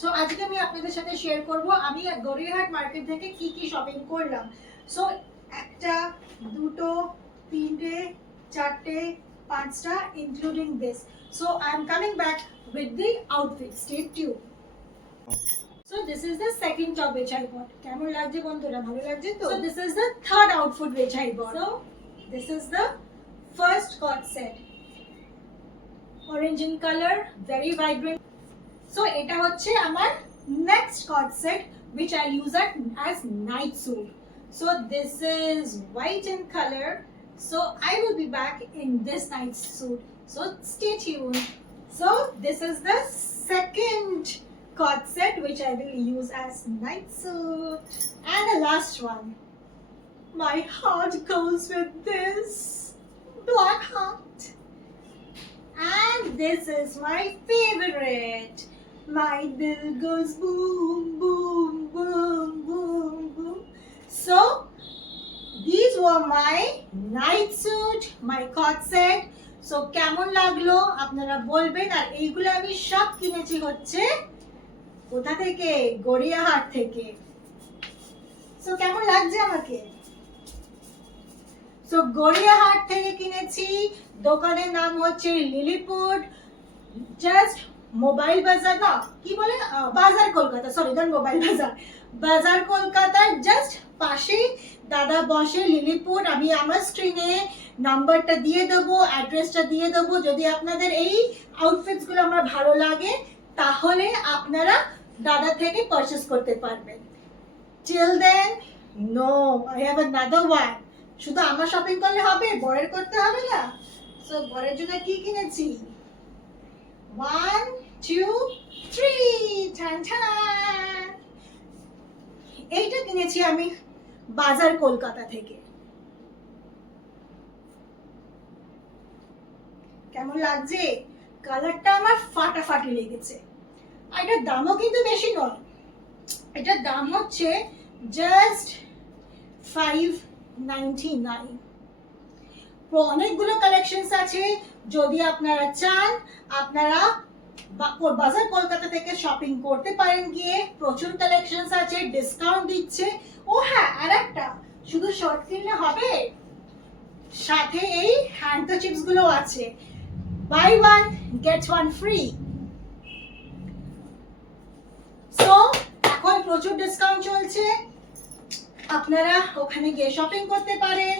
So আজকে আমি আপনাদের সাথে শেয়ার করব আমি গড়িয়াহাট মার্কেট থেকে কি কি শপিং করলাম। সো একটা, দুটো, তিনটে, চারটে, পাঁচটা, including this. So I am coming back with the outfit. Stay tune. So this is the second top which I bought. কেমন লাগছে বন্ধুরা? ভালো লাগছে তো? So this is the third outfit which I bought. So this is the first cord set. Orange in color, very vibrant. So এটা হচ্ছে আমার next cord set which I use as night suit. So this is white in color. So I will be back in this night suit. So stay tuned. So this is the second cord set which I will use as night suit. And the last one. My heart goes with this black heart. And this is my favorite. My dil goes boom, boom, boom, boom, boom. So these were my night suit, my cord set. So কেমন লাগলো আপনারা বলবেন। আর এইগুলো আমি সব কিনেছি হচ্ছে কোথা থেকে? গড়িয়াহাট থেকে। সো কেমন লাগছে আমাকে? সো গড়িয়াহাট থেকে কিনেছি। দোকানের নাম হচ্ছে লিলিপুট, জাস্ট মোবাইল বাজার, না কি বলে, বাজার কলকাতা, সরি নট মোবাইল বাজার, বাজার কলকাতার জাস্ট পাশেই দাদা বসে লিলিপুট। আমি আমার স্ক্রিনে নাম্বারটা দিয়ে দেবো, অ্যাড্রেসটা দিয়ে দেবো। যদি আপনাদের এই আউটফিটস গুলো আমার ভালো লাগে তাহলে আপনারা দাদা থেকে পারচেস করতে পারবেন। Till then no, I have another one. শুধু আমার শপিং করলে হবে, বরের করতে হবে না। সো বরের জন্য কি কিনেছি? 1 2 3 ঠান ঠান। এইটা কিনেছি আমি বাজার কলকাতা থেকে। কেমন লাগছে? কালারটা আমার ফাটাফাটি লেগেছে। আর এটার দামও কিন্তু বেশি নয়। এটার দাম হচ্ছে জাস্ট 599। অনেকগুলো কালেকশনস আছে। যদি আপনারা চান আপনারা বাজার কলকাতা থেকে শপিং করতে পারেন গিয়ে। প্রচুর কালেকশনস আছে, ডিসকাউন্ট দিচ্ছে। ও হ্যাঁ, আর একটা, শুধু শর্ট কিনলে হবে, সাথে এই হ্যান্ডকারচিপস গুলো আছে, buy one get one free. So এখন প্রচুর ডিসকাউন্ট চলছে, আপনারা ওখানে গিয়ে শপিং করতে পারেন।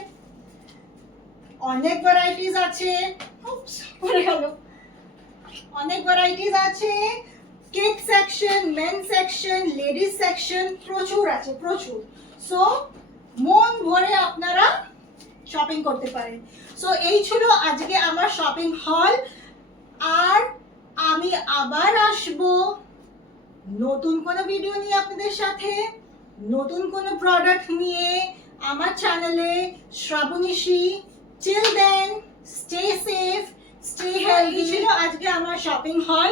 অনেক ভ্যারাইটিস আছে, পড়ে গেল, অনেক ভ্যারাইটিস আছে। Kid section, men section, ladies section, প্রচুর আছে, প্রচুর। সো মন ভরে আপনারা শপিং করতে পারেন। সো এই ছিল আজকে আমার শপিং হল। আর আমি আবার আসবো নতুন কোনো ভিডিও নিয়ে আপনাদের সাথে, নতুন কোনো প্রোডাক্ট নিয়ে আমার চ্যানেলে শ্রাবণীশী। Till then stay safe, stay healthy. ছিল আজকে আমার শপিং হল।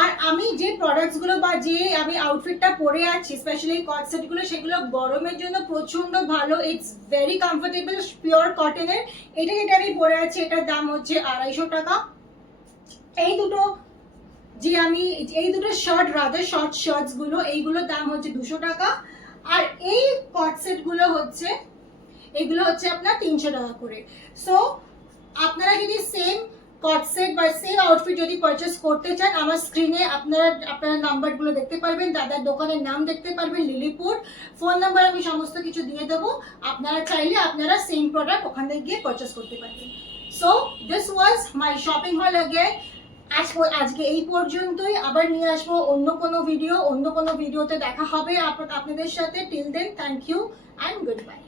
আর আমি যে প্রোডাক্টস গুলো বা যে আমি আউটফিটটা পরে আছি, স্পেশালি কট সেট গুলো, সেগুলো গরমের জন্য প্রচন্ড ভালো। ইটস ভেরি কমফোর্টেবল, পিওর কটনের। এটা যেটা আমি পরে আছি এটার দাম হচ্ছে 250 টাকা। এই দুটো যে আমি এই দুটো শার্ট, রাদার শর্ট শার্টস গুলো, এইগুলোর দাম হচ্ছে 200 টাকা। আর এই কট সেট গুলো হচ্ছে, এগুলো হচ্ছে আপনার 300 টাকা করে। সো আপনারা যদি সেম কট সেট বা সেম আউটফিট যদি পারচেস করতে চান, আমার স্ক্রিনে আপনারা নাম্বারগুলো দেখতে পারবেন, দাদার দোকানের নাম দেখতে পারবেন, লিলিপুট। ফোন নাম্বার আমি সমস্ত কিছু দিয়ে দেবো। আপনারা চাইলে আপনারা সেম প্রোডাক্ট ওখানে গিয়ে পারচেস করতে পারবেন। So this was my shopping হল অ্যাগেন। আজকে এই পর্যন্তই। আবার নিয়ে আসবো অন্য কোনো ভিডিও, অন্য কোনো ভিডিওতে দেখা হবে আপনাদের সাথে। Till then thank you and good by.